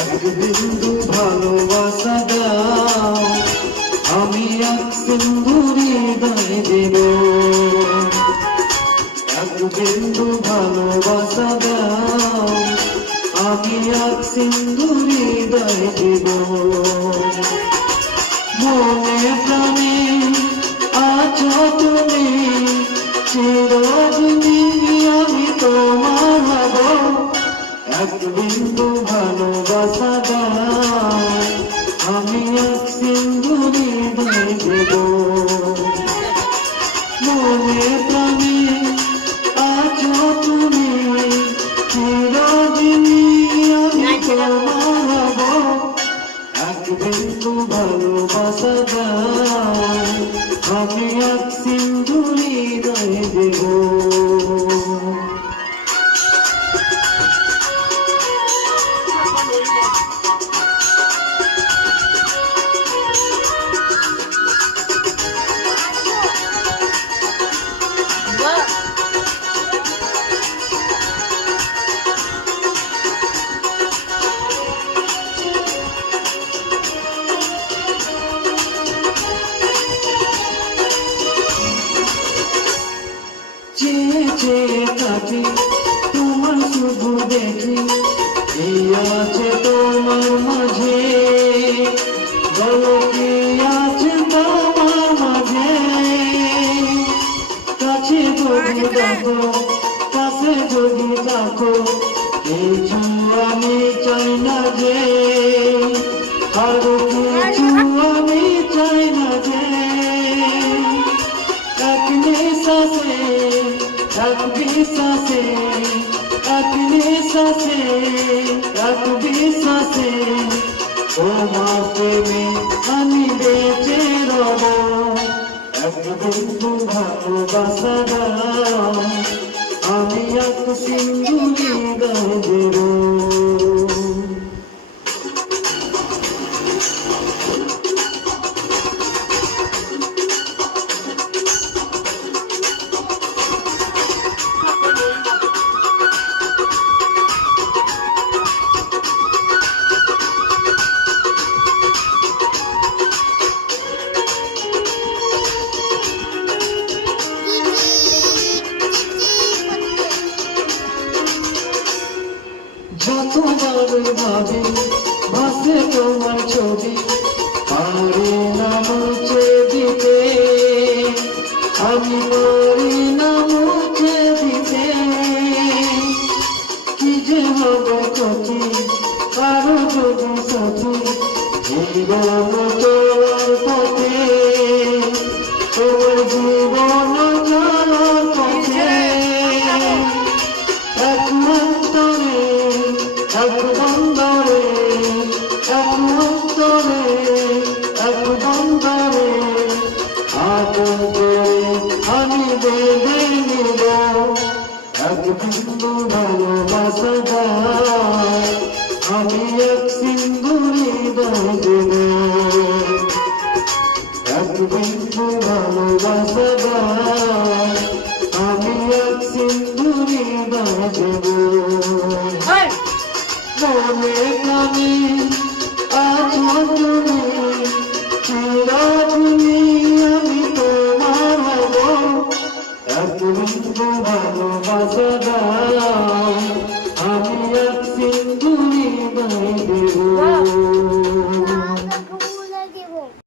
এক বিন্দু ভালোবাসা দাও, আমি এক সিন্ধু হৃদয় দেব। এক বিন্দু ভালোবাসা দাও, আমি এক সিন্ধু হৃদয় দেব। মনে প্রাণে আছো তুমি, চিরদিনই আমি তোমার হব। এক বিন্দু ভালোবাসা দাও, আমি এক সিন্ধু হৃদয় দেব। মনে প্রাণে আছো তুমি, চিরদিনই আমি তোমার হব। এক বিন্দু ভালোবাসা দাও, আমি এক সিন্ধু হৃদয় দেব। চেয়ে চেয়ে থাকি তোমার শুধু দেখি, এই আছে তোমার মাঝে, বলো কি আছে তোমার মাঝে। কাছে যদি দেখো, কাছে যদি দেখো, কিছু আমি চাই না যে, আর কিছু আমি চাই না যে। এক নিঃশ্বাসে, এক বিশ্বাসে, এক নিঃশ্বাসে, এক বিশ্বাসে, তোমার প্রেমে আমি বেঁচে রব। এক বিন্দু ভালোবাসা দাও, আমি এক সিন্ধু হৃদয় দেব। যতবার ভাবি ভাসে তোমার ছবি, পারি না মুছে দিতে, আমি পারি না মুছে দিতে। কি যে হবে ক্ষতি কারো যদি সখী, জীবন চলার পথে, তোমার জীবন চলার পথে। এক অন্তরে, এক বন্দরে, এক অন্তরে, এক বন্দরে, আপন করে আমি বেঁধে নিব। এক বিন্দু ভালোবাসা দাও, আমি এক সিন্ধু হৃদয় দেব। এক বিন্দু ভালোবাসা দাও, আমি এক সিন্ধু হৃদয় দেব। মনে প্রাণে আছো তুমি, চিরদিনই আমি তোমার হব। এক বিন্দু ভালোবাসা দাও, আমি এক সিন্ধু হৃদয় দেব।